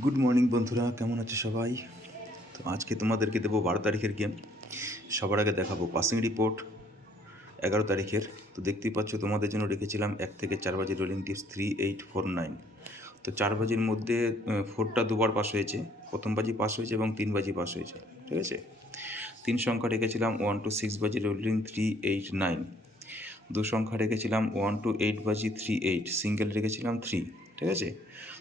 Good morning বন্ধুরা, কেমন আছে সবাই? তো আজকে তোমাদেরকে দেবো 12 তারিখের গেম। সবার আগে দেখাবো পাসিং রিপোর্ট 11 তারিখের। তো দেখতেই পাচ্ছ, তোমাদের জন্য রেখেছিলাম 1 থেকে 4 বাজি রোলিং টিপস 3849। তো 4 বাজির মধ্যে 4টা দুবার পাস হয়েছে, প্রথম বাজি পাস হয়েছে এবং 3 বাজি পাস হয়েছে। ঠিক আছে, 3 সংখ্যা রেখেছিলাম 1 to 6 বাজি রোলিং 389। 2 সংখ্যা রেখেছিলাম 1 to 8 বাজি 38, সিঙ্গেল রেখেছিলাম 3। ঠিক আছে,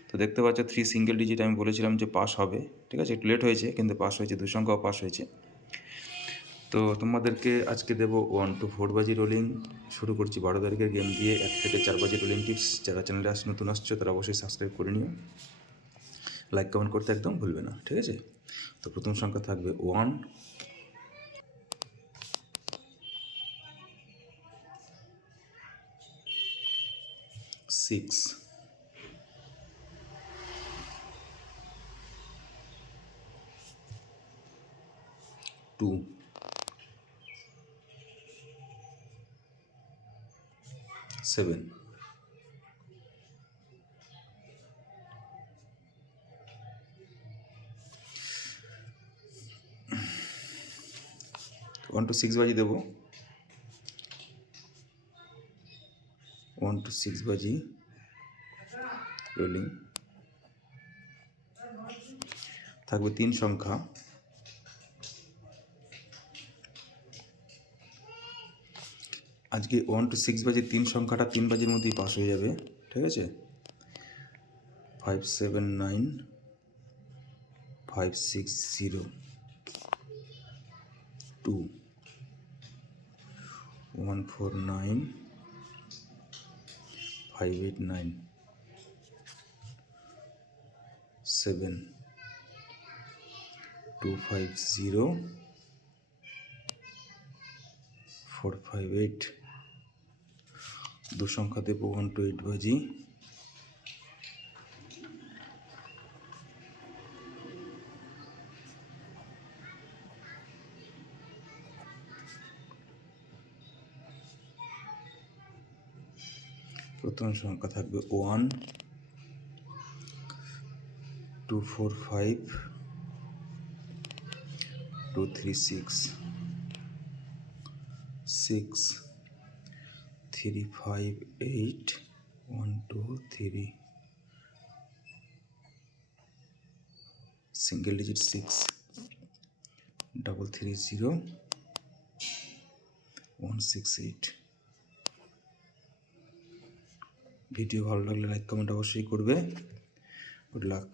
তো দেখতে পাচ্ছ 3 সিঙ্গেল ডিজিট আমি বলেছিলাম যে পাস হবে। ঠিক আছে, একটু লেট হয়েছে কিন্তু পাস হয়েছে, 2 সংখ্যাও পাস হয়েছে। তো তোমাদেরকে আজকে দেবো 1 to 4 বাজি রোলিং। শুরু করছি 12 তারিখের গেম দিয়ে 1 থেকে 4 বাজি রোলিং টিপস। যারা চ্যানেলে নতুন আসছো তারা অবশ্যই সাবস্ক্রাইব করে নিও, লাইক কমেন্ট করতে একদম ভুলবে না। ঠিক আছে, তো প্রথম সংখ্যা থাকবে 1, 6, 2, 7, 1 to 6 বাজি দেবো। 1 to 6 বাজি রোলিং থাকবে 3 সংখ্যা। আজকে 1 to 6 বাজে 3 সংখ্যাটা 3 বাজির মধ্যেই পাস হয়ে যাবে। ঠিক আছে, 579, 560, 2, 149, 589, 7, 250, 458। 2 সংখ্যা দেবো 1 to 8 বাজি। প্রথম সংখ্যা থাকবে 1, 245, 236, 6, 358, 1, 2, 3, সিঙ্গেল ডিজিট 6, 330, 168। ভিডিও ভালো লাগলে লাইক কমেন্ট অবশ্যই করবে। Good luck.